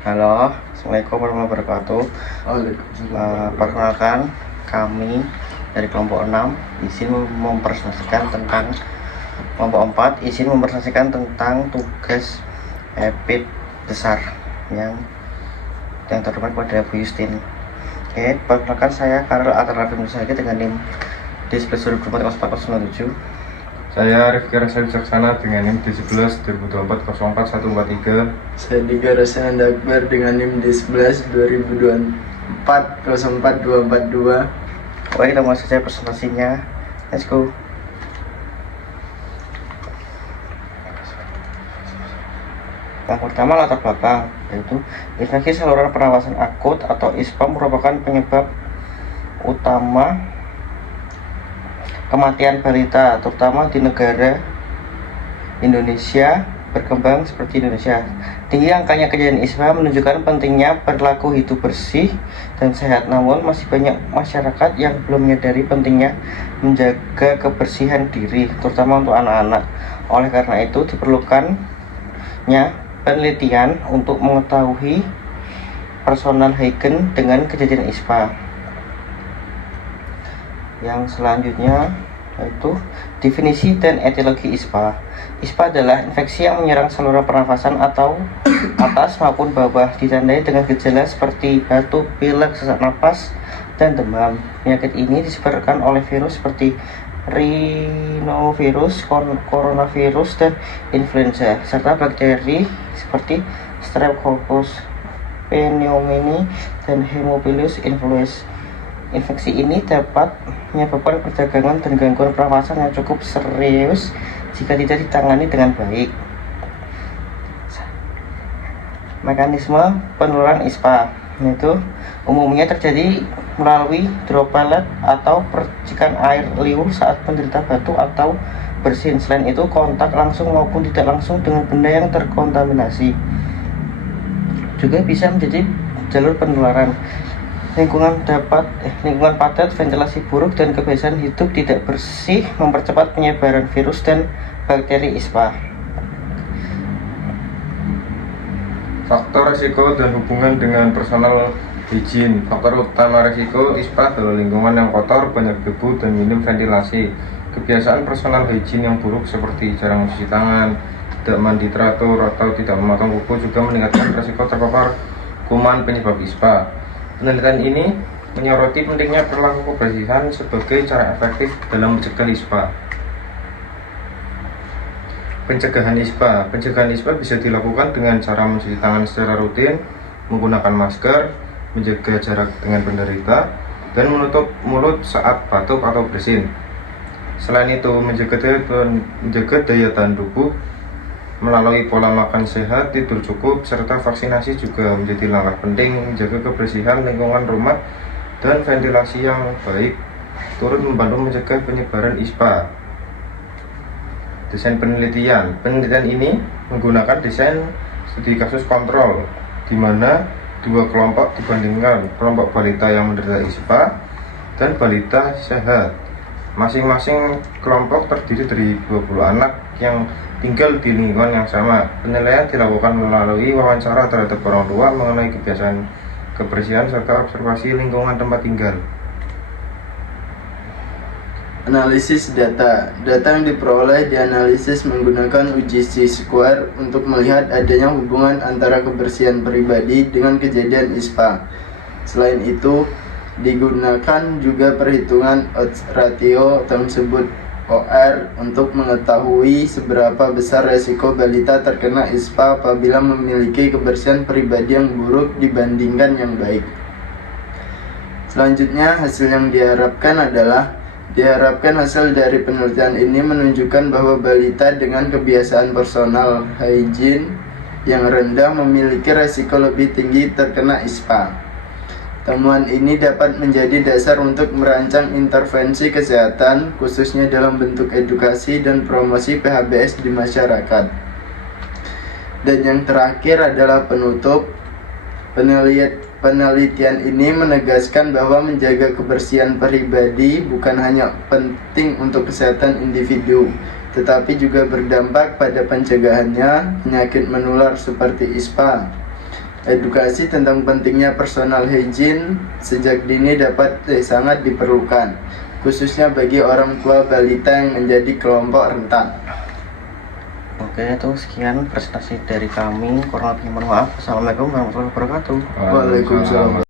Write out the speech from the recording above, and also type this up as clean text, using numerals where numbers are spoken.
Halo, Assalamualaikum warahmatullahi wabarakatuh. Perkenalkan, kami dari kelompok 6 izin mempresentasikan tentang kelompok 4 izin mempresentasikan tentang tugas EPIT besar yang terdepan pada Bu Justin. Oke, perkenalkan saya Karel Atarafim Nusagi dengan NIM D11 Saya Rifki Rasa Wicaksana dengan NIM D11 2024 04143. Saya Diga Rosananda Akbar dengan NIM D11 2024 04242. Oke, kita mulai saja presentasinya. Let's go. Yang pertama, latar belakang, yaitu infeksi saluran pernapasan akut atau ISPA merupakan penyebab utama kematian balita, terutama di negara Indonesia berkembang seperti Indonesia. Tinggi angkanya kejadian ISPA menunjukkan pentingnya perilaku hidup bersih dan sehat. Namun masih banyak masyarakat yang belum menyadari pentingnya menjaga kebersihan diri, terutama untuk anak-anak. Oleh karena itu diperlukannya penelitian untuk mengetahui personal hygiene dengan kejadian ISPA. Yang selanjutnya yaitu definisi dan etiologi ISPA. ISPA adalah infeksi yang menyerang saluran pernafasan atau atas maupun bawah, ditandai dengan gejala seperti batuk, pilek, sesak napas, dan demam. Penyakit ini disebabkan oleh virus seperti rhinovirus, coronavirus, dan influenza, serta bakteri seperti Streptococcus pneumoniae dan Haemophilus influenzae. Infeksi ini dapat menyebabkan perdagangan dan gangguan pernafasan yang cukup serius jika tidak ditangani dengan baik. Mekanisme penularan ISPA yaitu umumnya terjadi melalui droplet atau percikan air liur saat penderita batuk atau bersin. Selain itu, kontak langsung maupun tidak langsung dengan benda yang terkontaminasi juga bisa menjadi jalur penularan. Lingkungan padat, ventilasi buruk, dan kebiasaan hidup tidak bersih mempercepat penyebaran virus dan bakteri ISPA. Faktor risiko dan hubungan dengan personal hygiene. Faktor utama risiko ISPA adalah lingkungan yang kotor, banyak debu, dan minim ventilasi. Kebiasaan personal hygiene yang buruk seperti jarang mencuci tangan, tidak mandi teratur, atau tidak memotong kuku juga meningkatkan risiko terpapar kuman penyebab ISPA. Penelitian ini menyoroti pentingnya perilaku kebersihan sebagai cara efektif dalam mencegah ISPA. Pencegahan ISPA bisa dilakukan dengan cara mencuci tangan secara rutin, menggunakan masker, menjaga jarak dengan penderita, dan menutup mulut saat batuk atau bersin. Selain itu, menjaga daya tahan tubuh melalui pola makan sehat, tidur cukup, serta vaksinasi juga menjadi langkah penting menjaga kebersihan lingkungan rumah dan ventilasi yang baik, turut membantu mencegah penyebaran ISPA. Desain penelitian ini menggunakan desain studi kasus kontrol, di mana dua kelompok dibandingkan, kelompok balita yang menderita ISPA dan balita sehat. Masing-masing kelompok terdiri dari 20 anak yang tinggal di lingkungan yang sama. Penilaian dilakukan melalui wawancara terhadap orang tua mengenai kebiasaan kebersihan serta observasi lingkungan tempat tinggal. Analisis data yang diperoleh dianalisis menggunakan uji C-square untuk melihat adanya hubungan antara kebersihan pribadi dengan kejadian ISPA. Selain itu, digunakan juga perhitungan odds ratio atau disebut OR untuk mengetahui seberapa besar resiko balita terkena ISPA apabila memiliki kebersihan pribadi yang buruk dibandingkan yang baik. Selanjutnya, hasil yang diharapkan hasil dari penelitian ini menunjukkan bahwa balita dengan kebiasaan personal hygiene yang rendah memiliki resiko lebih tinggi terkena ISPA. Temuan ini dapat menjadi dasar untuk merancang intervensi kesehatan, khususnya dalam bentuk edukasi dan promosi PHBS di masyarakat. Dan yang terakhir adalah penutup. Penelitian ini menegaskan bahwa menjaga kebersihan pribadi bukan hanya penting untuk kesehatan individu, tetapi juga berdampak pada pencegahannya penyakit menular seperti ISPA. Edukasi tentang pentingnya personal hygiene sejak dini sangat diperlukan, khususnya bagi orang tua balita yang menjadi kelompok rentan. Oke, itu sekian presentasi dari kami. Kurang lebih mohon maaf. Assalamualaikum warahmatullahi wabarakatuh. Waalaikumsalam.